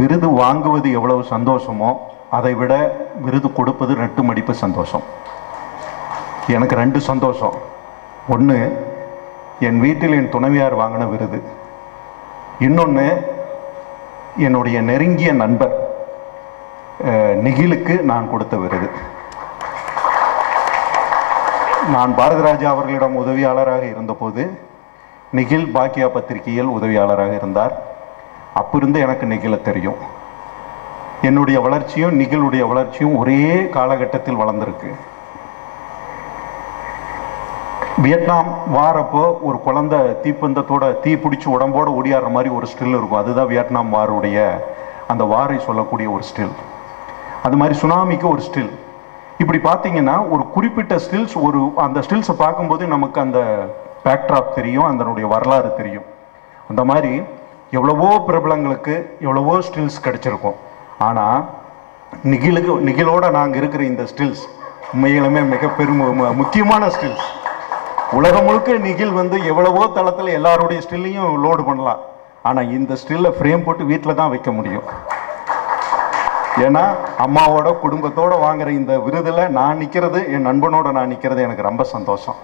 விருது வாங்குவது எவ்வளவு சந்தோஷமோ அதை விட விருது கொடுப்பது 2 மடிப்பு சந்தோஷம். எனக்கு 2 சந்தோஷம். ஒன்று, என் வீட்டில் என் துணைவியார் வாங்கின விருது. இன்னொன்று, என்னுடைய நெருங்கிய நண்பர் நிகிலுக்கு நான் கொடுத்த விருது. நான் பாரதிராஜா அவர்களிடம் உதவியாளராக இருந்தபோது நிகில் பாக்கியா பத்திரிகையில் உதவியாளராக இருந்தார். அப்பிருந்து எனக்கு நிகிலை தெரியும். என்னுடைய வளர்ச்சியும் நிகிலுடைய வளர்ச்சியும் ஒரே காலகட்டத்தில் வளர்ந்துருக்கு. வியட்நாம் வாரப்போ ஒரு குழந்தை தீப்பந்தத்தோட தீ பிடிச்சி உடம்போட ஓடியாடுற மாதிரி ஒரு ஸ்டில் இருக்கும். அதுதான் வியட்நாம் வாருடைய அந்த வாரை சொல்லக்கூடிய ஒரு ஸ்டில். அது மாதிரி சுனாமிக்கு ஒரு ஸ்டில். இப்படி பார்த்தீங்கன்னா ஒரு குறிப்பிட்ட ஸ்டில்ஸ், அந்த ஸ்டில்ஸை பார்க்கும்போது நமக்கு அந்த பேக்ட்ராப் தெரியும், அதனுடைய வரலாறு தெரியும். அந்த மாதிரி எவ்வளவோ பிரபலங்களுக்கு எவ்வளவோ ஸ்டில்ஸ் கிடைச்சிருக்கும். ஆனால் நிகிலோட நாங்கள் இருக்கிற இந்த ஸ்டில்ஸ் உண்மையிலுமே மிக முக்கியமான ஸ்டில்ஸ். உலகம் முழுக்க நிகில் எவ்வளவோ தளத்தில் எல்லாருடைய ஸ்டில்லையும் லோடு பண்ணலாம். ஆனால் இந்த ஸ்டில்லை ஃப்ரேம் போட்டு வீட்டில் தான் வைக்க முடியும். ஏன்னா அம்மாவோட குடும்பத்தோடு வாங்குற இந்த விருதில் நான் நிற்கிறது, என் நண்பனோட நான் நிற்கிறது எனக்கு ரொம்ப சந்தோஷம்.